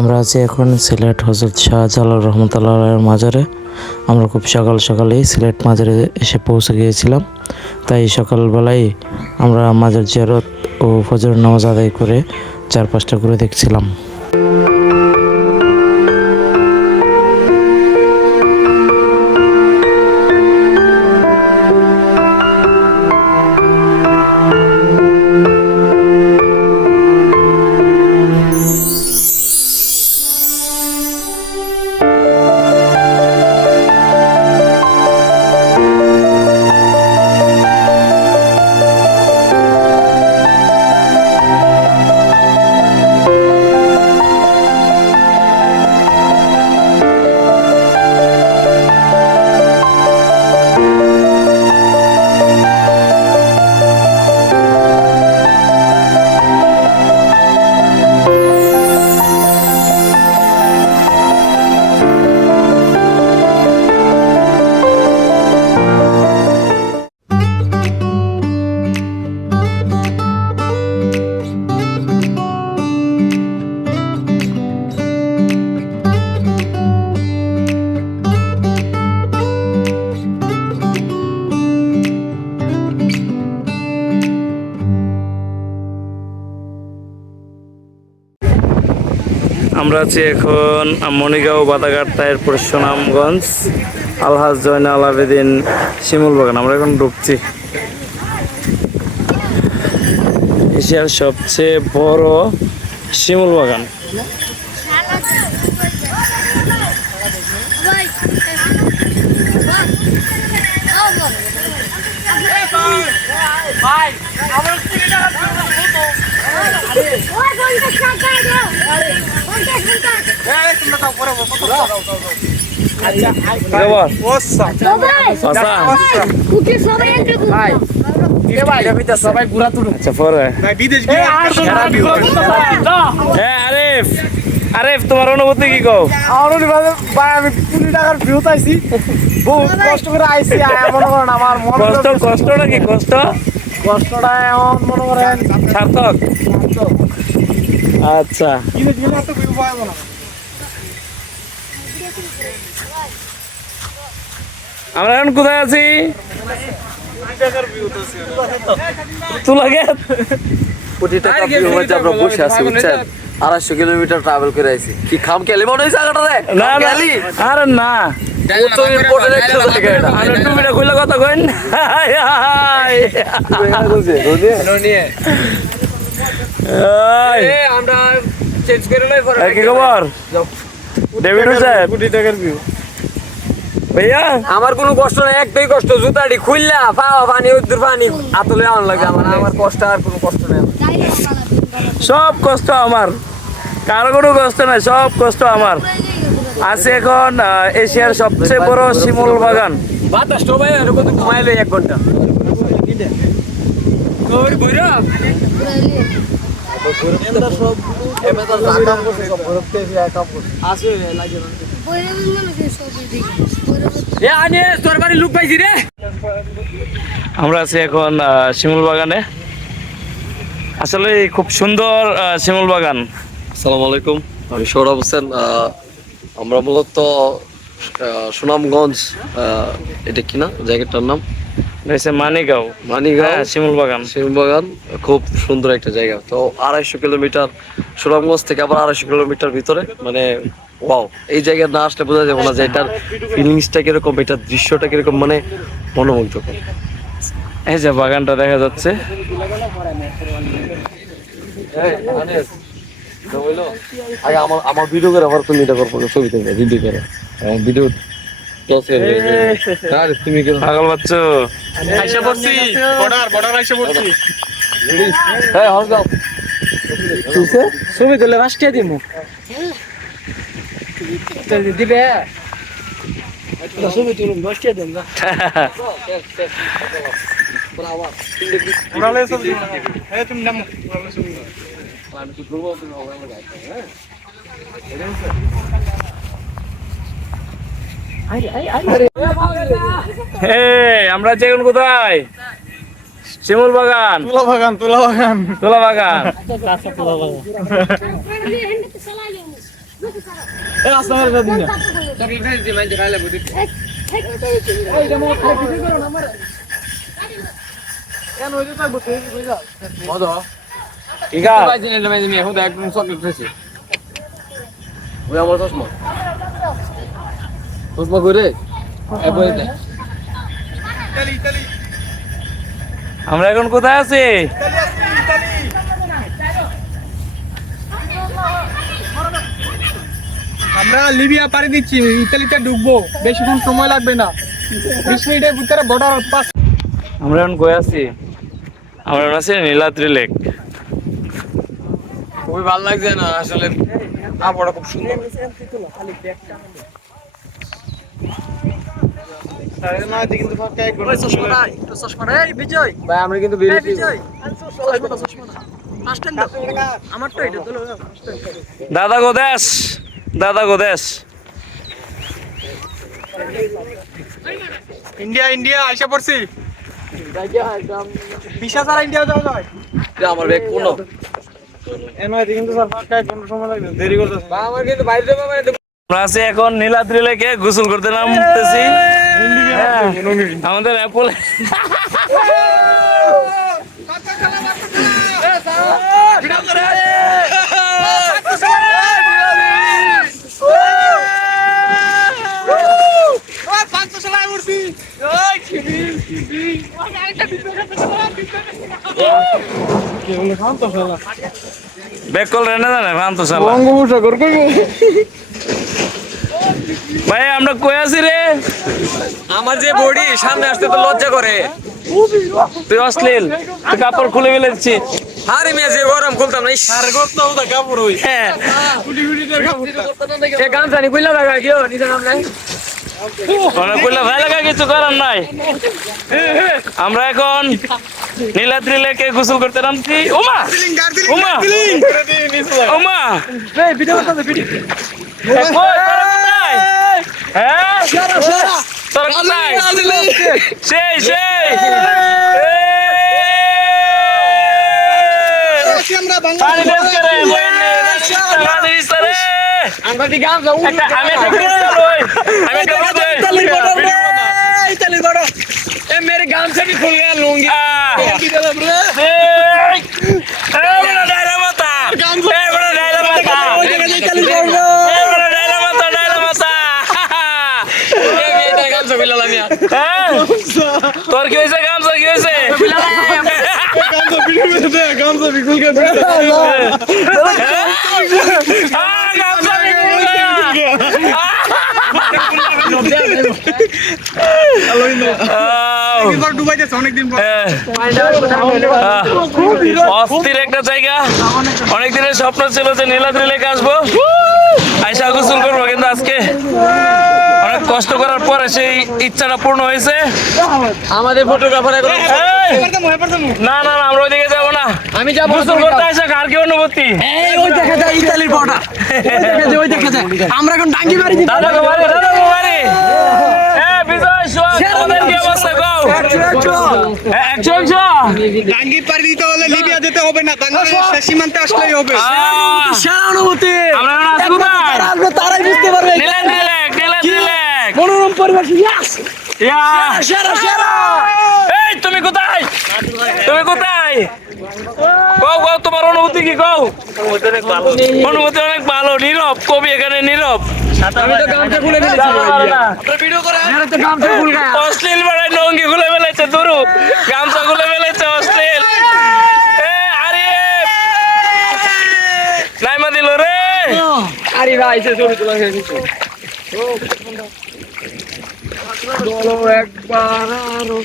আমরা আছি এখন সিলেট হযরত শাহজালাল রহমতুল্লাহর মাজারে। আমরা খুব সকাল সকালেই সিলেট মাজারে এসে পৌঁছে গিয়েছিলাম। তাই সকালবেলায় আমরা মাজার জিয়ারত ও ফজর নামাজ আদায় করে চারপাশটা ঘুরে দেখছিলাম। আমরা আছি এখন মনিগাঁও বাদাঘাট তাহিরপুর সুনামগঞ্জ আলহাজ জয়নাল আবেদিন শিমুল বাগান। আমরা এখন ঢুকছি। এশিয়ার সবচেয়ে বড় শিমুল বাগান। সবাই ঘুরা তুলুন। আরিফ, তোমার অনুভূতি কি কও? আমার ভাই আমি 20 টাকার ভিউ পাইছি, বহুত কষ্ট করে আইছি। মনে করেন আমার কষ্টটা কি কষ্টটা এখন মনে করেন সার্থক। আচ্ছা, আমরা এখন কোথায় আছি? কোটি টাকা ভিউর মধ্যে আমরা বসে আছি, বুঝছেন? 250 কিলোমিটার ট্রাভেল করে আইছি। কি খাম খেলি মনে হইছে জায়গাটারে? না আরে না, কত ইম্পর্টেন্ট একটা জায়গা এটা। আরে টুপিটা খুলে কথা কইন। আমরা চেঞ্জ করে লই পরে। কি খবর ডেভিড সাহেব? কোটি টাকার ভিউ ভাইয়া আমার কোনো কষ্ট নাই, একটাই কষ্ট, জুতাটি খুললা পাওয়া পানি উদ্দুর পানি আতলে আন লাগে। আমার কষ্ট আর কোনো কষ্ট নাই। সব কষ্ট আমার, কারো কোনো কষ্ট নাই, সব কষ্ট আমার। আছে এখন এশিয়ার সবচেয়ে বড় শিমুল বাগান। বাতাসটা ভাই আর কত ঘুমাইলে 1 ঘন্টা কই বইরা সব এমএদার কাম করছে, সব ঘরতে কাম করছে আছে লাগে না। এ আনে তোর বাড়ি লুক পাইছি রে। আমরা আছি এখন শিমুল বাগানে। আসলে খুব সুন্দর শিমুল বাগান। আসসালামু আলাইকুম, আমি সৌরভ হোসেন। আমরা মূলত সুনামগঞ্জ, এটা কি না জায়গাটার নাম? মানিগাঁও শিমুল বাগান। শিমুল বাগান খুব সুন্দর একটা জায়গা। তো 250 কিলোমিটার সুনামগঞ্জ থেকে আবার 250 কিলোমিটার ভিতরে, মানে ওয়াও। এই জায়গায় না আসলে বোঝা যাবে না যে এটার ফিলিংসটা কিরকম, এটার দৃশ্যটা কিরকম, মানে মনোমুগ্ধকর। এই যে বাগানটা দেখা যাচ্ছে। আমার ভিডিও করে আবার তুমি এটা করবো, ছবি থেকে ভিডিও করে ভিডিও তুমি পাগল বাচ্চা। ছবি তুলে বাসটিয়া দিমু দিবে। ছবি তুলুন বাসটিয়া দেন না। আমরা যে এখন কোথায়? শিমুল বাগান, তুলা বাগান। এই আসলে এটা দিন না এই যে মোট ভিডিও করো না আমার কেন হইতে থাকবো তুই বুঝা মজা ঠিক আছে ভাই জিনে আমি এখন একদম চকলেট খাইছি ওই আমার চশমা চশমা করে একবারে দে আমরা এখন কোথায় আছি? আমরা লিবিয়া পাড়ি দিচ্ছি, ইতালিতে ঢুকবো, বেশিক্ষণ সময় লাগবে না, 20 মিনিটের ভিতরে বর্ডার পাস। আমরা এখন কই আছি? আমরা এখন আছি নীলাদ্রি লেক। খুবই ভালো লাগছে না আসলে, আবহাওয়া খুব সুন্দর। ভাই আমরা কিন্তু বেরিয়েছি। দাদা গোদেশ, দাদা গোদেশ। ইন্ডিয়া ইন্ডিয়া আইসা পড়ছি, 20,000 ইন্ডিয়া যাওয়া যায়। আমার ব্যাগ কোন কিন্তু স্যার ফাঁকা কোনো সময় লাগবে, দেরি করতেছে। আমার কিন্তু বাইরে যাবো মানে আমরা আছি এখন নীলাদ্রি লেকে, গোসল করতে নামতেছি। হ্যাঁ, আমাদের অ্যাপল বেকল রে না জানে ভান্ত শালা বঙ্গোপসাগর কই ভাই আমরা কই আছি রে? আমার যে বডি সামনে আসতে তো লজ্জা করে। তুই অশ্লীল, তুই কাপড় খুলে ফেলেছি। আরে মেয়ে যে গরম খুলতাম না, আর করতে হবে কাপড় হই হ্যাঁ, গুটি গুটি দের কাপড়। এ গান জানি কইলা লাগা গিয়ে নিজে নাম নাই। ওরা কইলা ভাই লাগা কিছু করার নাই। আমরা এখন নীলাদ্রি লেকে গোসল করতে নামছি। ওমা ওমা ওমা, এই ভিডিও করতে ভিডিও। কই তোরা কোথায়? হ্যাঁ তোরা কোথায়? সেই সেই আমরা পানি দেশ করে পানি দিস রে। আমরা দি গান যাও। আমি একটা ভিডিও লই, আমি একটা ইতালি বড় রে, ইতালি বড়। এ মেরে গান से भी खुल गया लूंगी। কি দিলাম রে? বড় ডায়লা মাতা, বড় ডায়লা মাতা, ওই জায়গায় ইতালি বড়। বড় ডায়লা মাতা, ডায়লা মাতা। এ মেয়েটা গান से बिला लामिया। হ্যাঁ? তোর কি হয়েছে? গামছা কি হয়েছে? গামছা ভিডিও করে দে, গামছা বিকুল কে দে। গামছা বিকুল এবার দুবাই যাচ্ছে অনেকদিন পর। অস্থির একটা জায়গা। অনেক দিনের স্বপ্ন ছিল যে নীলাদ্রি লেকে আসবো, আইসা গোসল করবো, কিন্তু আজকে অনেক কষ্ট করার পরে সেই ইচ্ছাটা পূর্ণ হয়েছে। আমাদের ফটোগ্রাফার এখন এই, পারতাম। না না না, আমরা ওইদিকে যাবো না। আমি যাবো গোসল করতে আসা কার কি অনুভূতি? এই ওই দেখা যায় ইতালির বড়া। ওই দেখা যায়। আমরা এখন ডাঙ্গি মারি দিই। দাদা কুমারী, দাদা কুমারী। বিজয় সোহাগ, আমাদের কি অবস্থা কও? 100 ডাঙ্গি পারি দিতে হলে লিবিয়া যেতে হবে না, বাংলাদেশের সীমান্তে আসলেই হবে। সেরা অনুভূতি। আমরা এখন আছি কোথায়? আসবে তারাই বুঝতে পারবে। Niladri lake, Niladri lake. মনোরম পরিবেশ। ইয়েস ইয়া। সেরা সেরা। এই তুমি কোথায়? তুমি কোথায়? কও কও, তোমার অনুভূতি কি কও? অনুভূতি অনেক ভালো। নীরব কবি এখানে, নীরব। আমি তো গামছা খুলে ফেলেছি। না। ভিডিও করে আরে তো গামছা খুল গয়া। অশ্লীল বেড়ায় নঙ্গি খুলে ফেলেছে, দুরু গামছা খুলে ফেলেছে, অশ্লীল। এ আরে নাইমা দিল রে। আরে ভাই সে ছবি তোলা হয়েছে। বলো একবার আরো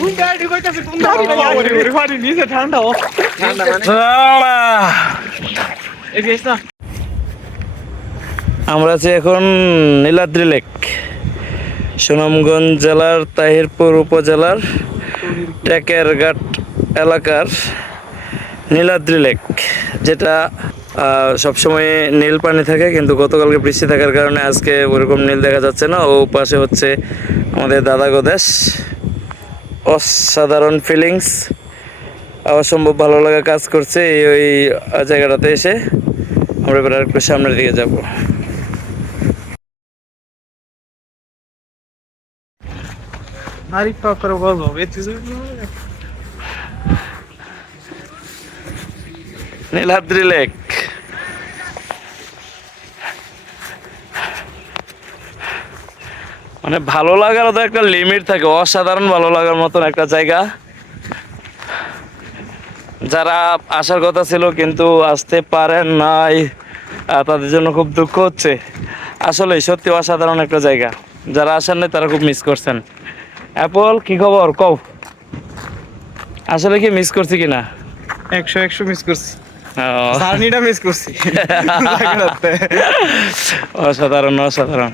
কোন গাড়ি কইতাছে, কোন গাড়ি ওরে পারি নিচে ঠান্ডা। ঠান্ডা মানে এই গেছ না। আমরা আছি এখন নীলাদ্রি লেক, সুনামগঞ্জ জেলার তাহিরপুর উপজেলার টেকেরঘাট এলাকার নীলাদ্রি লেক, যেটা সবসময় নীল পানি থাকে, কিন্তু গতকালকে বৃষ্টি থাকার কারণে আজকে ওরকম নীল দেখা যাচ্ছে না। ও পাশে হচ্ছে আমাদের দাদা গোদেশ। অসাধারণ ফিলিংস, অসম্ভব ভালো লাগা কাজ করছে ওই জায়গাটাতে এসে। আমরা এবার একটু সামনের দিকে যাব। নীলাদ্রি লেক, মানে ভালো লাগারও তো একটা লিমিট থাকে, অসাধারণ ভালো লাগার মতন একটা জায়গা। যারা আসার কথা ছিল কিন্তু আসতে পারেন নাই, তাদের জন্য খুব দুঃখ হচ্ছে। আসলে সত্যি অসাধারণ একটা জায়গা, যারা আসেন নাই তারা খুব মিস করছেন। অ্যাপল কি খবর কও, আসলে কি মিস করছি কিনা? 100 মিস করছি, ও, জার্নিটা মিস করছি। অসাধারণ অসাধারণ।